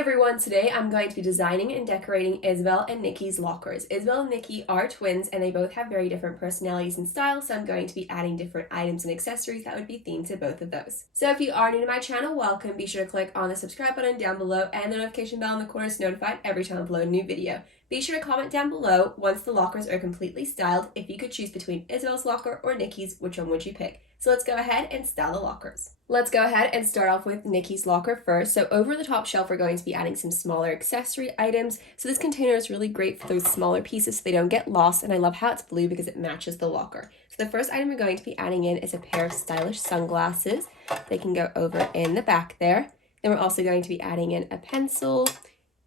everyone, today I'm going to be designing and decorating Isabel and Nikki's lockers. Isabel and Nikki are twins and they both have very different personalities and styles, so I'm going to be adding different items and accessories that would be themed to both of those. So if you are new to my channel, welcome. Be sure to click on the subscribe button down below and the notification bell in the corner to be notified every time I upload a new video. Be sure to comment down below once the lockers are completely styled if you could choose between Isabel's locker or Nikki's, which one would you pick? So let's go ahead and style the lockers. Let's go ahead and start off with Nikki's locker first. So over the top shelf, we're going to be adding some smaller accessory items. So this container is really great for those smaller pieces so they don't get lost. And I love how it's blue because it matches the locker. So the first item we're going to be adding in is a pair of stylish sunglasses. They can go over in the back there. Then we're also going to be adding in a pencil,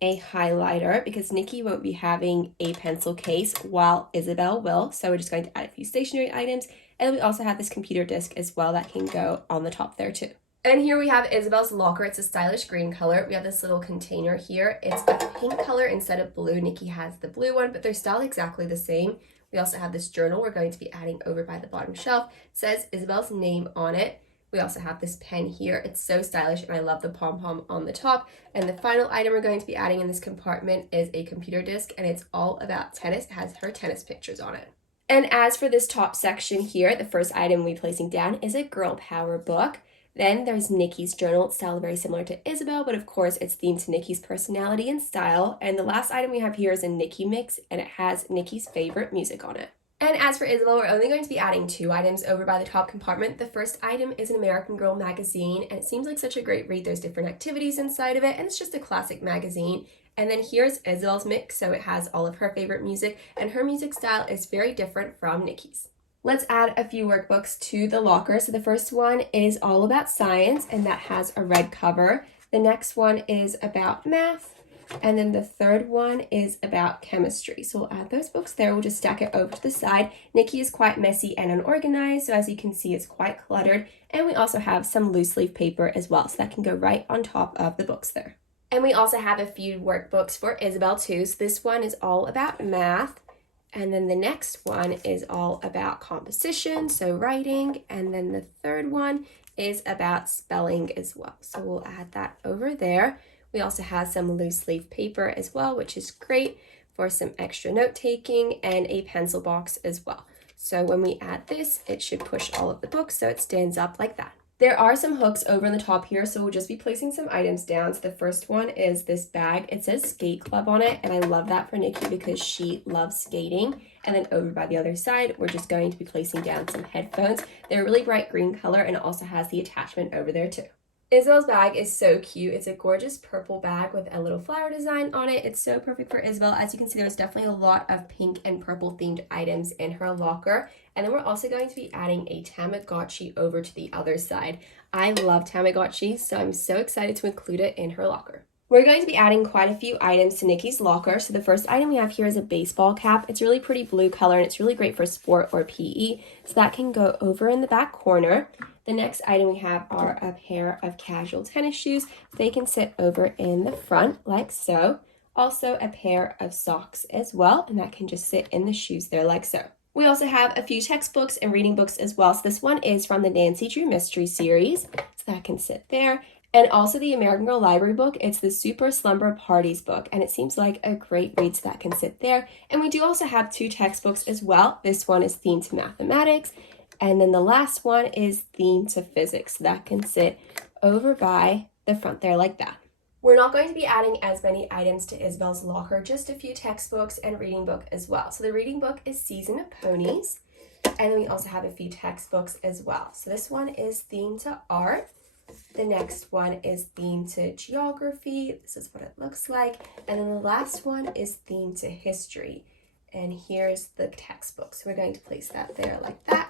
a highlighter, because Nikki won't be having a pencil case while Isabel will. So we're just going to add a few stationery items. And we also have this computer disc as well that can go on the top there too. And here we have Isabel's locker. It's a stylish green color. We have this little container here. It's a pink color instead of blue. Nikki has the blue one, but they're styled exactly the same. We also have this journal we're going to be adding over by the bottom shelf. It says Isabel's name on it. We also have this pen here. It's so stylish and I love the pom-pom on the top. And the final item we're going to be adding in this compartment is a computer disc, and it's all about tennis. It has her tennis pictures on it. And as for this top section here, the first item we're placing down is a girl power book. Then there's Nikki's journal. It's styled very similar to Isabel, but of course it's themed to Nikki's personality and style. And the last item we have here is a Nikki mix, and it has Nikki's favorite music on it. And as for Isabel, we're only going to be adding 2 items over by the top compartment. The first item is an American Girl magazine, and it seems like such a great read. There's different activities inside of it, and it's just a classic magazine. And then here's Isabel's mix, so it has all of her favorite music, and her music style is very different from Nikki's. Let's add a few workbooks to the locker. So the first one is all about science, and that has a red cover. The next one is about math, and then the third one is about chemistry. So we'll add those books there. We'll just stack it over to the side. Nikki is quite messy and unorganized, so as you can see, it's quite cluttered. And we also have some loose leaf paper as well, so that can go right on top of the books there. And we also have a few workbooks for Isabel too. So this one is all about math. And then the next one is all about composition, so writing. And then the third one is about spelling as well. So we'll add that over there. We also have some loose leaf paper as well, which is great for some extra note taking, and a pencil box as well. So when we add this, it should push all of the books so it stands up like that. There are some hooks over in the top here, so we'll just be placing some items down. So the first one is this bag. It says Skate Club on it, and I love that for Nikki because she loves skating. And then over by the other side, we're just going to be placing down some headphones. They're a really bright green color, and it also has the attachment over there too. Isabel's bag is so cute. It's a gorgeous purple bag with a little flower design on it. It's so perfect for Isabel. As you can see, there's definitely a lot of pink and purple themed items in her locker. And then we're also going to be adding a Tamagotchi over to the other side. I love Tamagotchi, so I'm so excited to include it in her locker. We're going to be adding quite a few items to Nikki's locker. So the first item we have here is a baseball cap. It's really pretty blue color, and it's really great for sport or PE. So that can go over in the back corner. The next item we have are a pair of casual tennis shoes. They can sit over in the front like so. Also a pair of socks as well, and that can just sit in the shoes there like so. We also have a few textbooks and reading books as well. So this one is from the Nancy Drew Mystery Series, so that can sit there. And also the American Girl library book. It's the Super Slumber Parties book, and it seems like a great read, so that can sit there. And we do also have 2 textbooks as well. This one is themed to mathematics, and then the last one is themed to physics, so that can sit over by the front there like that. We're not going to be adding as many items to Isabel's locker, just a few textbooks and reading book as well. So the reading book is Season of Ponies, and then we also have a few textbooks as well. So this one is themed to art. The next one is themed to geography. This is what it looks like. And then the last one is themed to history. And here's the textbook. So we're going to place that there like that.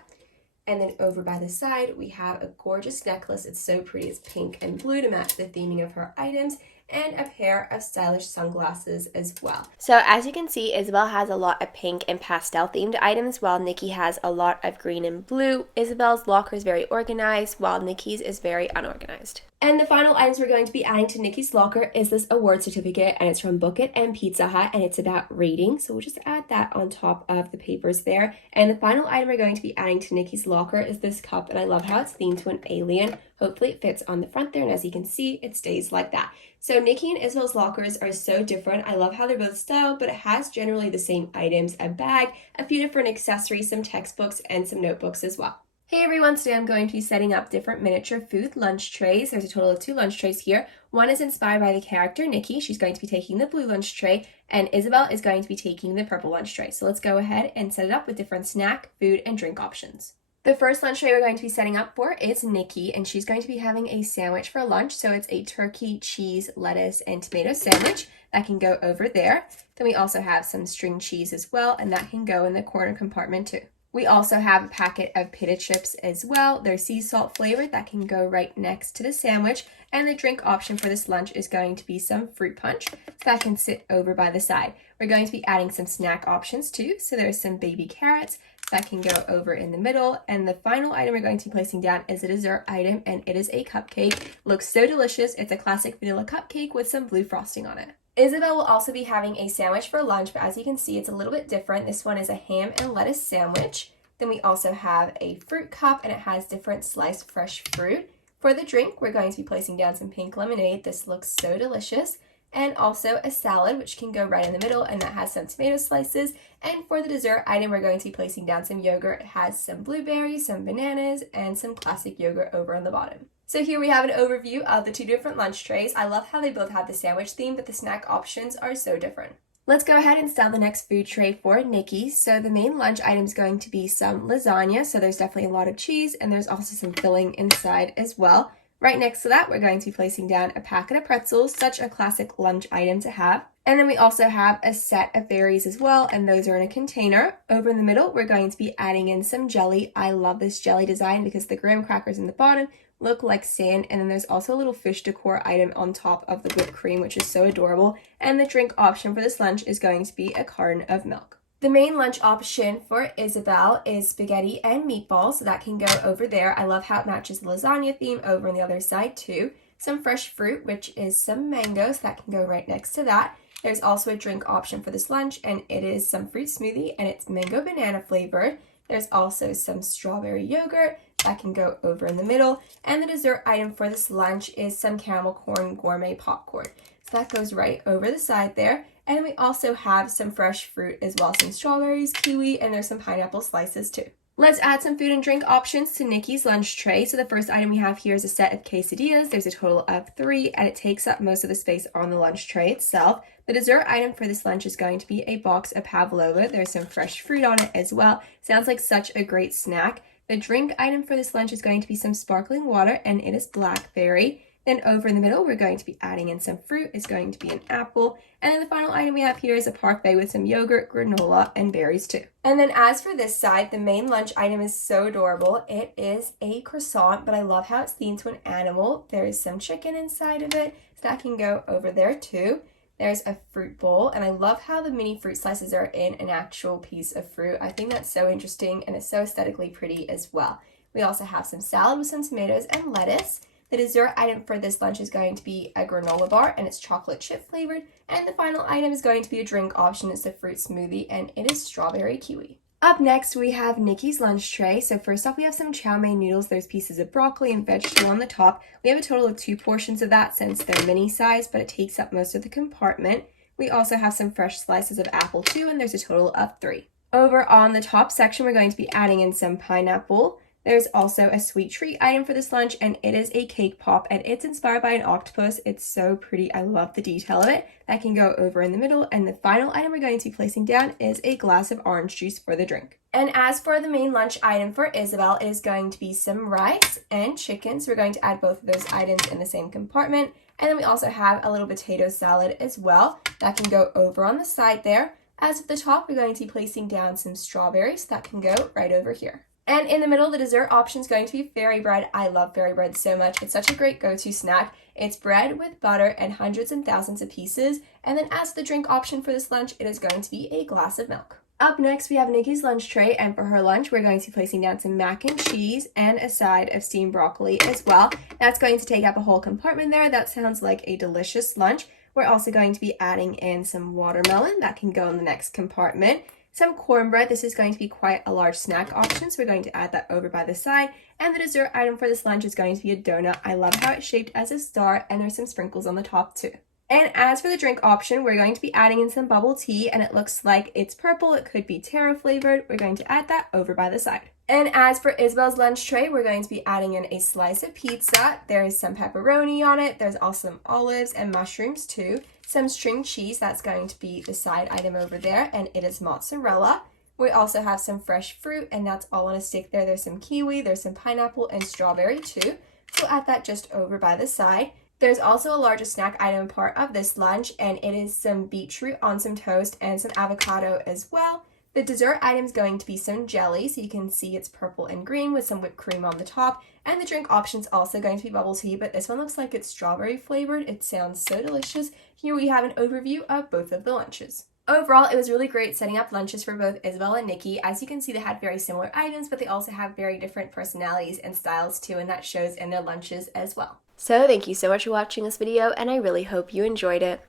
And then over by the side, we have a gorgeous necklace. It's so pretty. It's pink and blue to match the theming of her items, and a pair of stylish sunglasses as well. So as you can see, Isabel has a lot of pink and pastel themed items, while Nikki has a lot of green and blue. Isabel's locker is very organized, while Nikki's is very unorganized. And the final items we're going to be adding to Nikki's locker is this award certificate, and it's from Book It and Pizza Hut, and it's about reading. So we'll just add that on top of the papers there. And the final item we're going to be adding to Nikki's locker is this cup, and I love how it's themed to an alien. Hopefully it fits on the front there, and as you can see, it stays like that. So Nikki and Isabel's lockers are so different. I love how they're both styled, but it has generally the same items, a bag, a few different accessories, some textbooks, and some notebooks as well. Hey everyone, today I'm going to be setting up different miniature food lunch trays. There's a total of 2 lunch trays here. One is inspired by the character Nikki. She's going to be taking the blue lunch tray, and Isabel is going to be taking the purple lunch tray. So let's go ahead and set it up with different snack, food, and drink options. The first lunch tray we're going to be setting up for is Nikki, and she's going to be having a sandwich for lunch. So it's a turkey, cheese, lettuce, and tomato sandwich that can go over there. Then we also have some string cheese as well, and that can go in the corner compartment too. We also have a packet of pita chips as well. They're sea salt flavored, that can go right next to the sandwich. And the drink option for this lunch is going to be some fruit punch, so that can sit over by the side. We're going to be adding some snack options too. So there's some baby carrots that can go over in the middle. And the final item we're going to be placing down is a dessert item, and it is a cupcake. Looks so delicious. It's a classic vanilla cupcake with some blue frosting on it. Isabel will also be having a sandwich for lunch, but as you can see, it's a little bit different. This one is a ham and lettuce sandwich. Then we also have a fruit cup, and it has different sliced fresh fruit. For the drink, we're going to be placing down some pink lemonade. This looks so delicious. And also a salad, which can go right in the middle, and that has some tomato slices. And for the dessert item, we're going to be placing down some yogurt. It has some blueberries, some bananas, and some classic yogurt over on the bottom. So here we have an overview of the 2 different lunch trays. I love how they both have the sandwich theme, but the snack options are so different. Let's go ahead and style the next food tray for Nikki. So the main lunch item is going to be some lasagna. So there's definitely a lot of cheese, and there's also some filling inside as well. Right next to that, we're going to be placing down a packet of pretzels, such a classic lunch item to have. And then we also have a set of berries as well, and those are in a container. Over in the middle, we're going to be adding in some jelly. I love this jelly design because the graham crackers in the bottom look like sand, and then there's also a little fish decor item on top of the whipped cream, which is so adorable. And the drink option for this lunch is going to be a carton of milk. The main lunch option for Isabel is spaghetti and meatballs, so that can go over there. I love how it matches the lasagna theme over on the other side too. Some fresh fruit, which is some mangoes, that can go right next to that. There's also a drink option for this lunch, and it is some fruit smoothie, and it's mango banana flavored. There's also some strawberry yogurt that can go over in the middle. And the dessert item for this lunch is some caramel corn gourmet popcorn. So that goes right over the side there. And then we also have some fresh fruit as well, some strawberries, kiwi, and there's some pineapple slices too. Let's add some food and drink options to Nikki's lunch tray. So the first item we have here is a set of quesadillas. There's a total of 3, and it takes up most of the space on the lunch tray itself. The dessert item for this lunch is going to be a box of pavlova. There's some fresh fruit on it as well. Sounds like such a great snack. The drink item for this lunch is going to be some sparkling water, and it is blackberry. Then over in the middle, we're going to be adding in some fruit. It's going to be an apple. And then the final item we have here is a parfait with some yogurt, granola, and berries too. And then as for this side, the main lunch item is so adorable. It is a croissant, but I love how it's themed to an animal. There is some chicken inside of it, so that can go over there too. There's a fruit bowl, and I love how the mini fruit slices are in an actual piece of fruit. I think that's so interesting, and it's so aesthetically pretty as well. We also have some salad with some tomatoes and lettuce. The dessert item for this lunch is going to be a granola bar, and it's chocolate chip flavored. And the final item is going to be a drink option. It's a fruit smoothie, and it is strawberry kiwi. Up next, we have Nikki's lunch tray. So first off, we have some chow mein noodles. There's pieces of broccoli and vegetable on the top. We have a total of 2 portions of that since they're mini size, but it takes up most of the compartment. We also have some fresh slices of apple too, and there's a total of 3. Over on the top section, we're going to be adding in some pineapple. There's also a sweet treat item for this lunch, and it is a cake pop, and it's inspired by an octopus. It's so pretty. I love the detail of it. That can go over in the middle, and the final item we're going to be placing down is a glass of orange juice for the drink. And as for the main lunch item for Isabel, it is going to be some rice and chicken. So we're going to add both of those items in the same compartment. And then we also have a little potato salad as well. That can go over on the side there. As at the top, we're going to be placing down some strawberries. That can go right over here. And in the middle, the dessert option is going to be fairy bread. I love fairy bread so much. It's such a great go-to snack. It's bread with butter and hundreds and thousands of pieces. And then as the drink option for this lunch, it is going to be a glass of milk. Up next, we have Nikki's lunch tray, and for her lunch, we're going to be placing down some mac and cheese and a side of steamed broccoli as well. That's going to take up a whole compartment there. That sounds like a delicious lunch. We're also going to be adding in some watermelon. That can go in the next compartment. some cornbread. This is going to be quite a large snack option, so we're going to add that over by the side. And the dessert item for this lunch is going to be a donut. I love how it's shaped as a star, and there's some sprinkles on the top too. And as for the drink option, we're going to be adding in some bubble tea, and it looks like it's purple. It could be taro flavored. We're going to add that over by the side. And as for Isabel's lunch tray, we're going to be adding in a slice of pizza. There is some pepperoni on it. There's also some olives and mushrooms too. Some string cheese, that's going to be the side item over there, and it is mozzarella. We also have some fresh fruit, and that's all on a stick there. There's some kiwi, there's some pineapple, and strawberry too. So add that just over by the side. There's also a larger snack item part of this lunch, and it is some beetroot on some toast and some avocado as well. The dessert item is going to be some jelly, so you can see it's purple and green with some whipped cream on the top. And the drink option is also going to be bubble tea, but this one looks like it's strawberry flavored. It sounds so delicious. Here we have an overview of both of the lunches. Overall, it was really great setting up lunches for both Isabel and Nikki. As you can see, they had very similar items, but they also have very different personalities and styles too, and that shows in their lunches as well. So thank you so much for watching this video, and I really hope you enjoyed it.